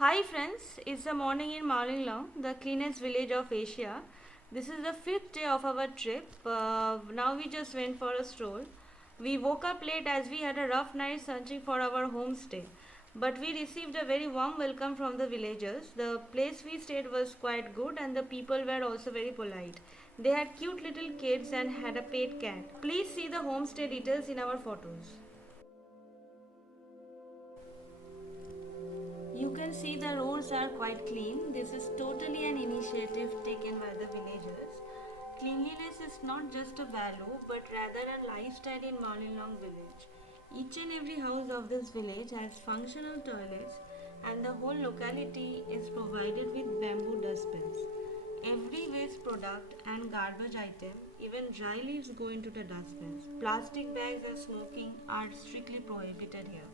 Hi friends, it's the morning in Malinglong, the cleanest village of Asia. This is the fifth day of our trip. Now we just went for a stroll. We woke up late as we had a rough night searching for our homestay. But we received a very warm welcome from the villagers. The place we stayed was quite good and the people were also very polite. They had cute little kids and had a pet cat. Please see the homestay details in our photos. You can see the roads are quite clean. This is totally an initiative taken by the villagers. Cleanliness is not just a value but rather a lifestyle in Malinlong village. Each and every house of this village has functional toilets and the whole locality is provided with bamboo dustbins. Every waste product and garbage item, even dry leaves, go into the dustbins. Plastic bags and smoking are strictly prohibited here.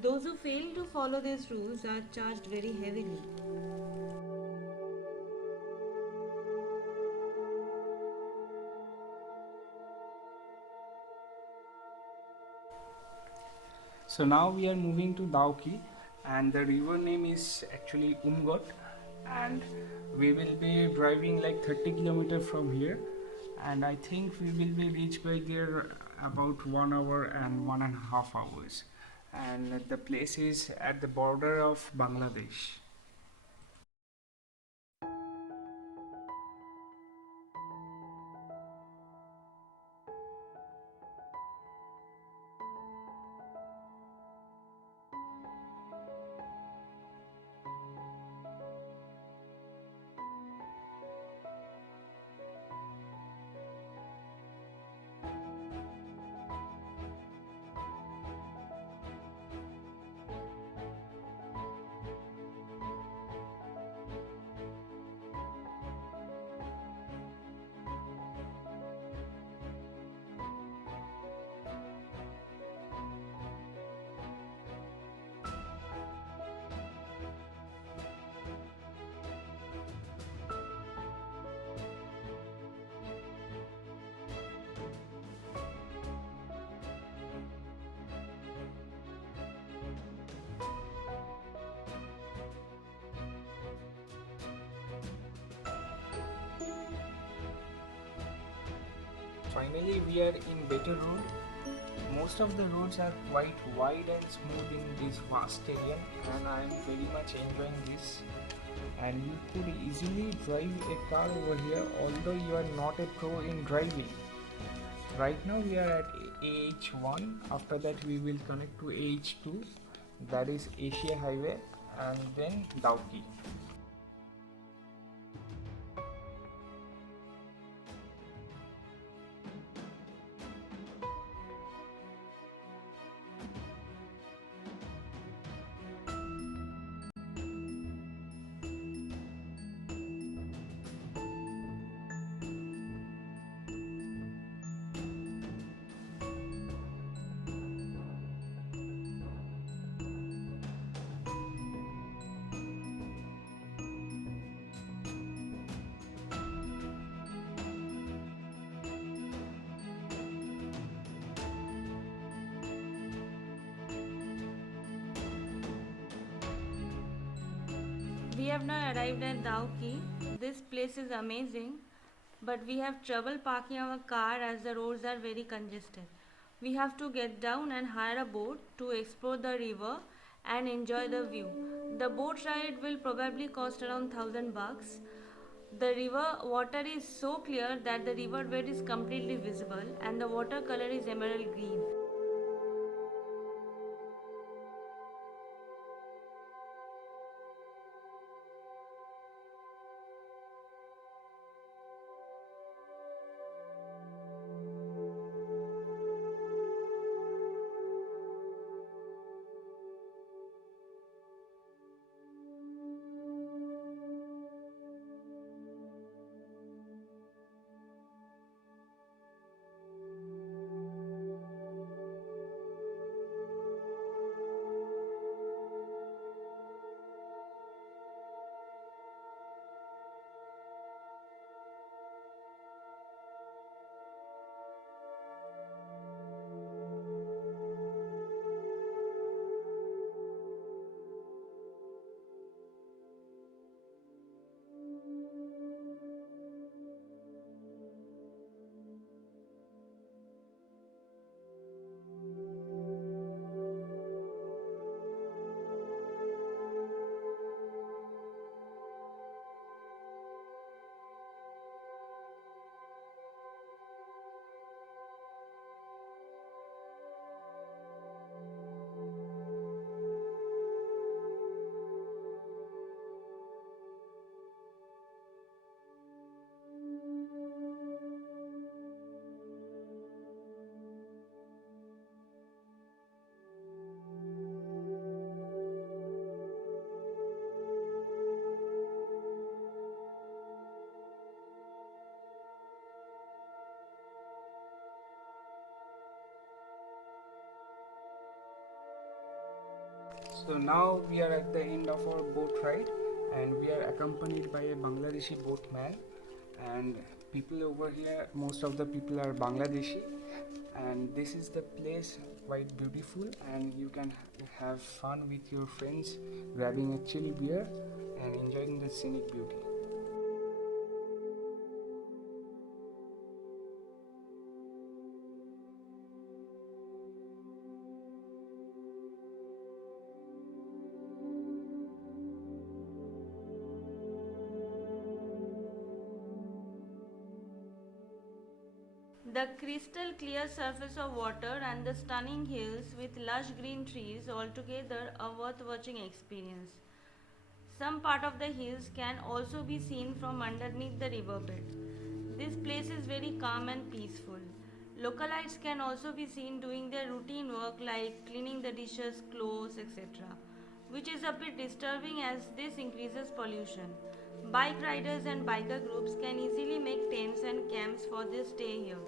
Those who fail to follow these rules are charged very heavily. So now we are moving to Dauki, and the river name is actually Umgot, and we will be driving like 30 kilometers from here, and I think we will be reached by there about 1 hour and 1.5 hours, and the place is at the border of Bangladesh. Finally, we are in better road. Most of the roads are quite wide and smooth in this vast area, and I am very much enjoying this. And you could easily drive a car over here, although you are not a pro in driving. Right now we are at AH1. After that we will connect to AH2, that is Asia Highway, and then Dauki. We have now arrived at Dauki. This place is amazing, but we have trouble parking our car as the roads are very congested. We have to get down and hire a boat to explore the river and enjoy the view. The boat ride will probably cost around 1000 bucks. The river water is so clear that the river bed is completely visible and the water color is emerald green. So now we are at the end of our boat ride, and we are accompanied by a Bangladeshi boatman, and people over here, most of the people are Bangladeshi, and this is the place, quite beautiful, and you can have fun with your friends, grabbing a chilly beer and enjoying the scenic beauty. The crystal clear surface of water and the stunning hills with lush green trees altogether a worth watching experience. Some part of the hills can also be seen from underneath the riverbed. This place is very calm and peaceful. Localites can also be seen doing their routine work like cleaning the dishes, clothes, etc., which is a bit disturbing as this increases pollution. Bike riders and biker groups can easily make tents and camps for their stay here.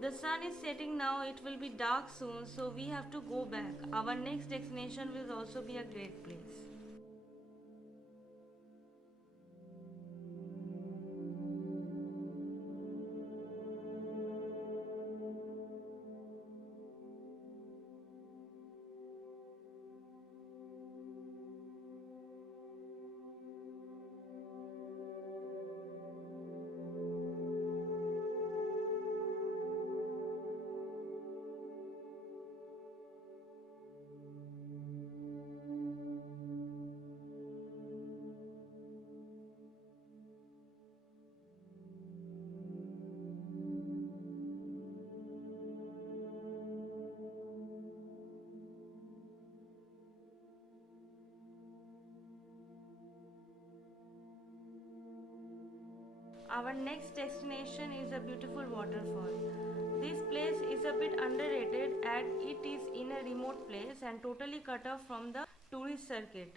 The sun is setting now, it will be dark soon, so we have to go back. Our next destination will also be a great place. Our next destination is a beautiful waterfall. This place is a bit underrated as it is in a remote place and totally cut off from the tourist circuit.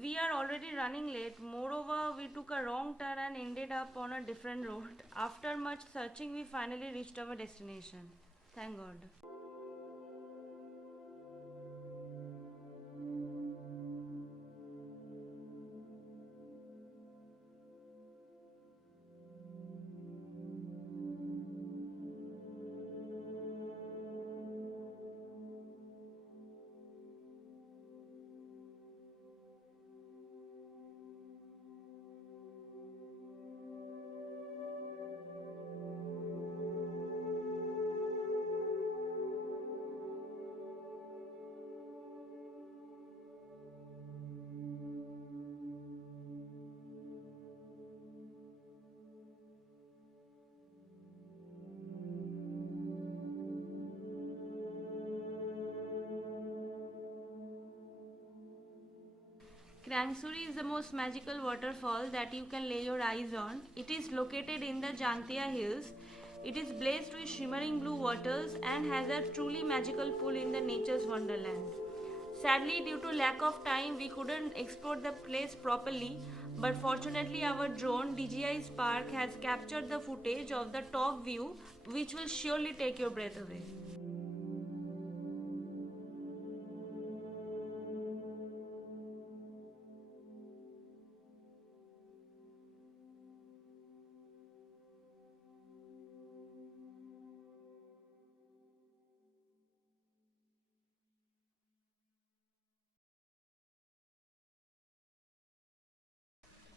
We are already running late. Moreover, we took a wrong turn and ended up on a different road. After much searching, we finally reached our destination. Thank God. Krangsuri is the most magical waterfall that you can lay your eyes on. It is located in the Jantia Hills. It is blazed with shimmering blue waters and has a truly magical pool in the nature's wonderland. Sadly, due to lack of time, we couldn't explore the place properly, but fortunately our drone DJI Spark has captured the footage of the top view, which will surely take your breath away.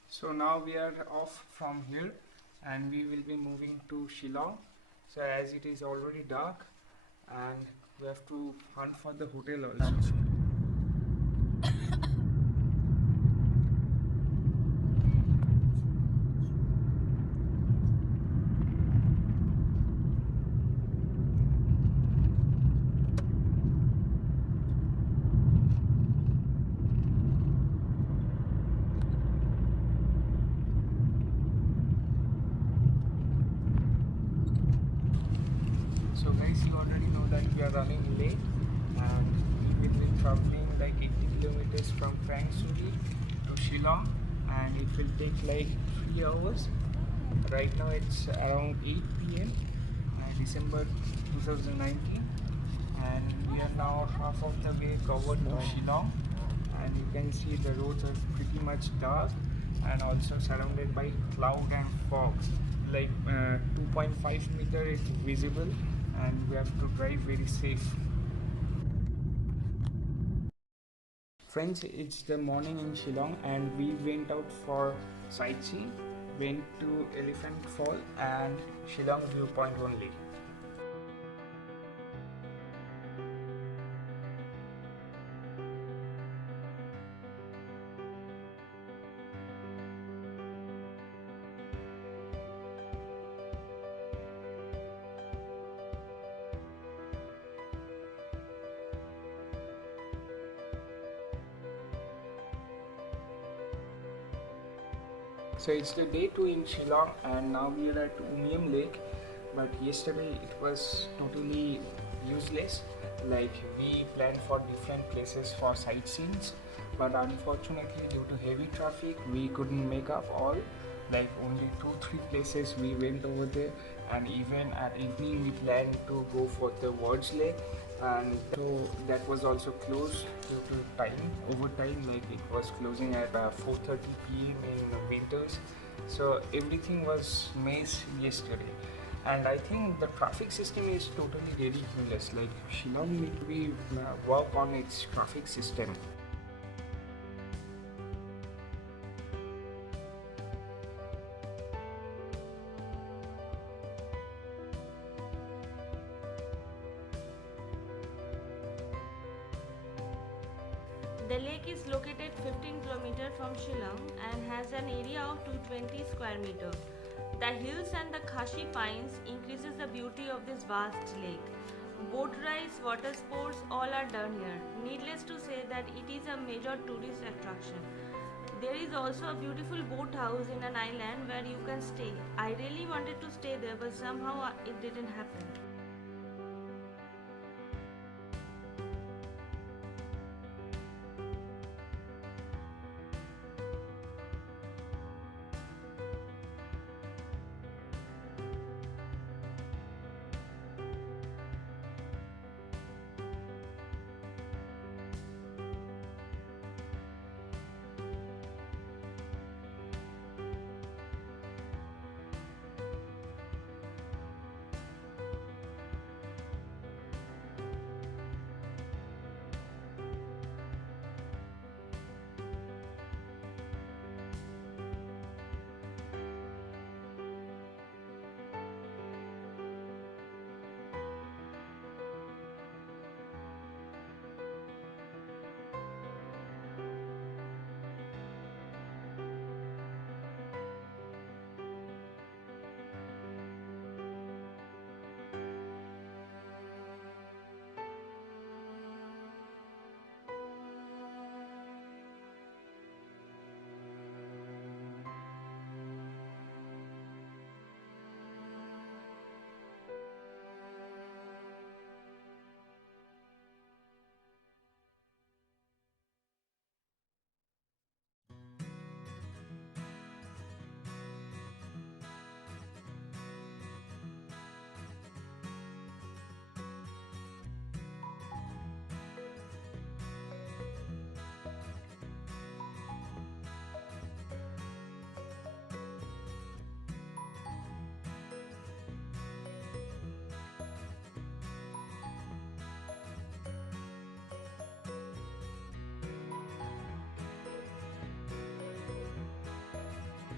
So now we are off from here, and we will be moving to Shillong. So as it is already dark, and we have to hunt for the hotel also. So guys, you already know that we are running late, and we will be traveling like 80 kilometers from Krangsuri to Shillong, and it will take like 3 hours. Right now it's around 8 p.m. December 2019, and we are now half of the way covered to Shillong, and you can see the roads are pretty much dark and also surrounded by cloud and fog. Like 2.5 meter is visible, and we have to drive very safe. Friends, it's the morning in Shillong and we went out for sightseeing, went to Elephant Fall and Shillong viewpoint only. So it's the day 2 in Shillong and now we are at Umiam Lake, but yesterday it was totally useless. Like we planned for different places for sightseeing, but unfortunately due to heavy traffic we couldn't make up all. Like only 2-3 places we went over there, and even at evening we planned to go for the Wards Lake, and so that was also closed due to time, overtime. Like it was closing at 4:30 p.m. in winters, so everything was mess yesterday. And I think the traffic system is totally ridiculous. Like Shillong need to be work on its traffic system. The lake is located 15 km from Shillong and has an area of 220 square meter. The hills and the Khashi pines increases the beauty of this vast lake. Boat rides, water sports, all are done here. Needless to say that it is a major tourist attraction. There is also a beautiful boat house in an island where you can stay. I really wanted to stay there, but somehow it didn't happen.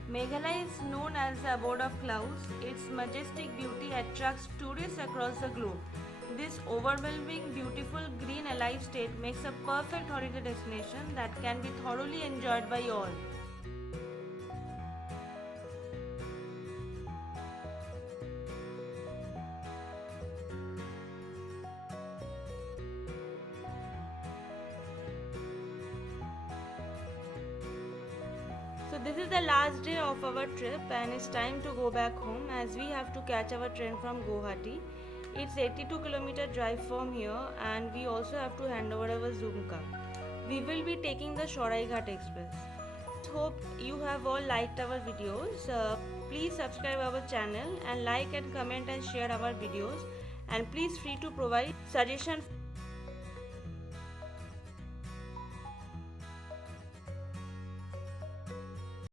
Meghalaya is known as the abode of clouds. Its majestic beauty attracts tourists across the globe. This overwhelming, beautiful, green, alive state makes a perfect holiday destination that can be thoroughly enjoyed by all. So this is the last day of our trip and it's time to go back home as we have to catch our train from Guwahati. It's 82 km drive from here and we also have to hand over our Zoom car. We will be taking the Shorai Express. Hope you have all liked our videos. Please subscribe our channel and like and comment and share our videos, and please free to provide suggestions.